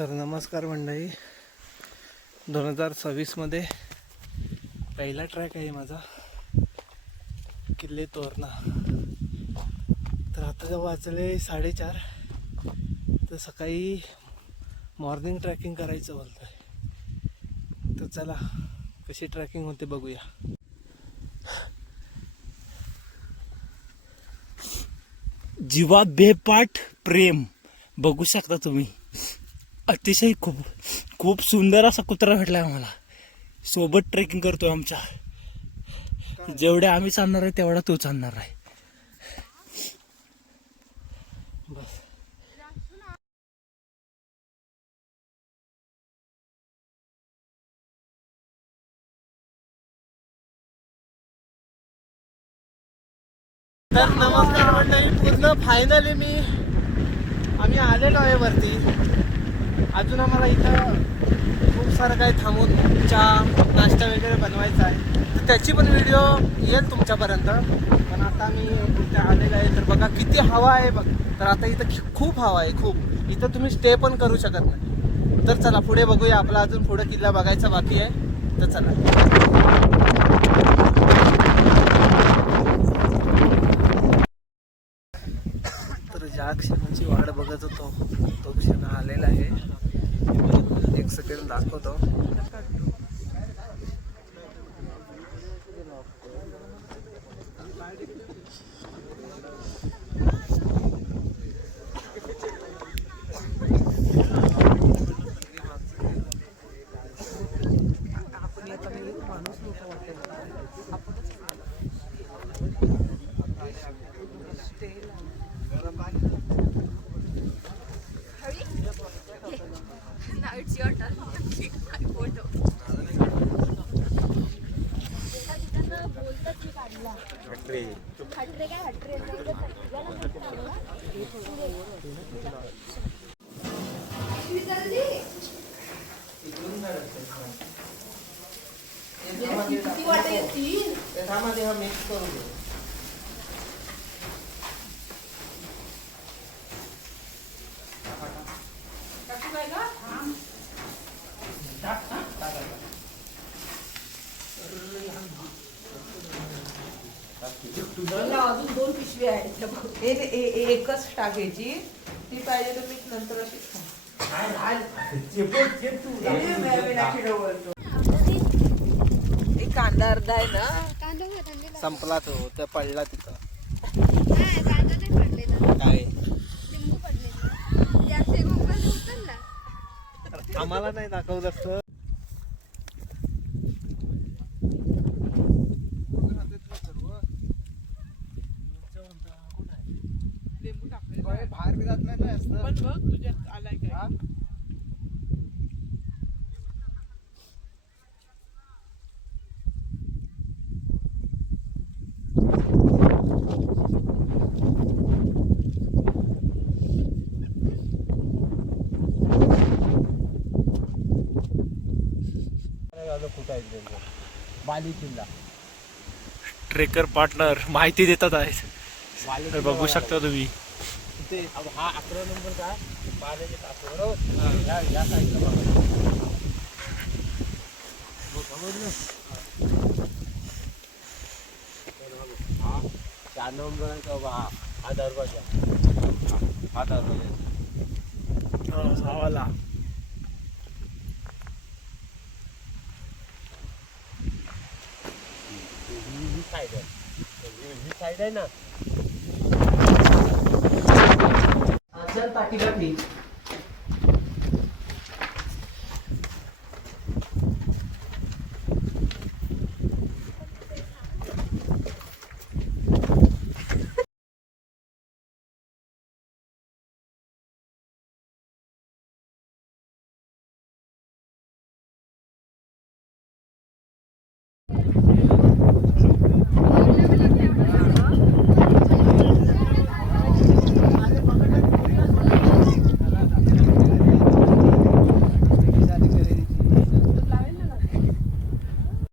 तर नमस्कार मंडळी, 2026 मध्ये पहिला ट्रॅक आहे माझा किल्ले तोरणा. तर आता वाजले 4:30. तर सकाळी मॉर्निंग ट्रॅकिंग करायचं बोलतोय. तर चला कशी ट्रॅकिंग होते बघूया. जीवा बेपाठ प्रेम बघू शकता तुम्ही. अतिशय खूप खूप सुंदर असा कुत्रा भेटला आम्हाला. सोबत ट्रेकिंग करतोय आमच्या. जेवढे आम्ही चालणार आहे तेवढा तो चालणार आहे. बस तर नमस्कार मंडळी, पूर्ण फायनली आम्ही आलेलो आहे वरती. अजून आम्हाला इथं खूप सारं काही थांबून चहा नाश्ता वगैरे बनवायचा आहे. तर त्याची पण व्हिडिओ येईल तुमच्यापर्यंत. पण आता मी इथे आलेलो आहे. तर बघा किती हवा आहे बघ. तर आता इथं खूप हवा आहे, खूप. इथं तुम्ही स्टे पण करू शकत नाही. तर चला पुढे बघूया. आपला अजून पुढे किल्ला बघायचा बाकी आहे. तर चला. ज्या क्षणाची वाट बघत होतो तो क्षण आलेला आहे. एक सेकंड दाखवतो. Now it's your turn to click my photo. अजून 2 पिशवी आहेत. एकच टाकायची. ती पाहिजे तर मी नंतर अशी कांदा अर्धा आहे ना. संपला तो, तर पडला तिथं. काय आम्हाला नाही दाखवलं असतं. बाहेर बी जात नाही असतं. पण बघ तुझ्यात आलाय काय. बाली किल्ला. ट्रेकर पार्टनर माहिती देतात आहेत. तर बघू शकता तुम्ही. हा 11 नंबर का बालेचे टाकतो बरोबर. या साईडला बघा. हा 4 नंबर का बा. हा दरवाजा. हा दरवाजा. सावाला ही साईड आहे. ही साईड आहे ना. चल पाठीला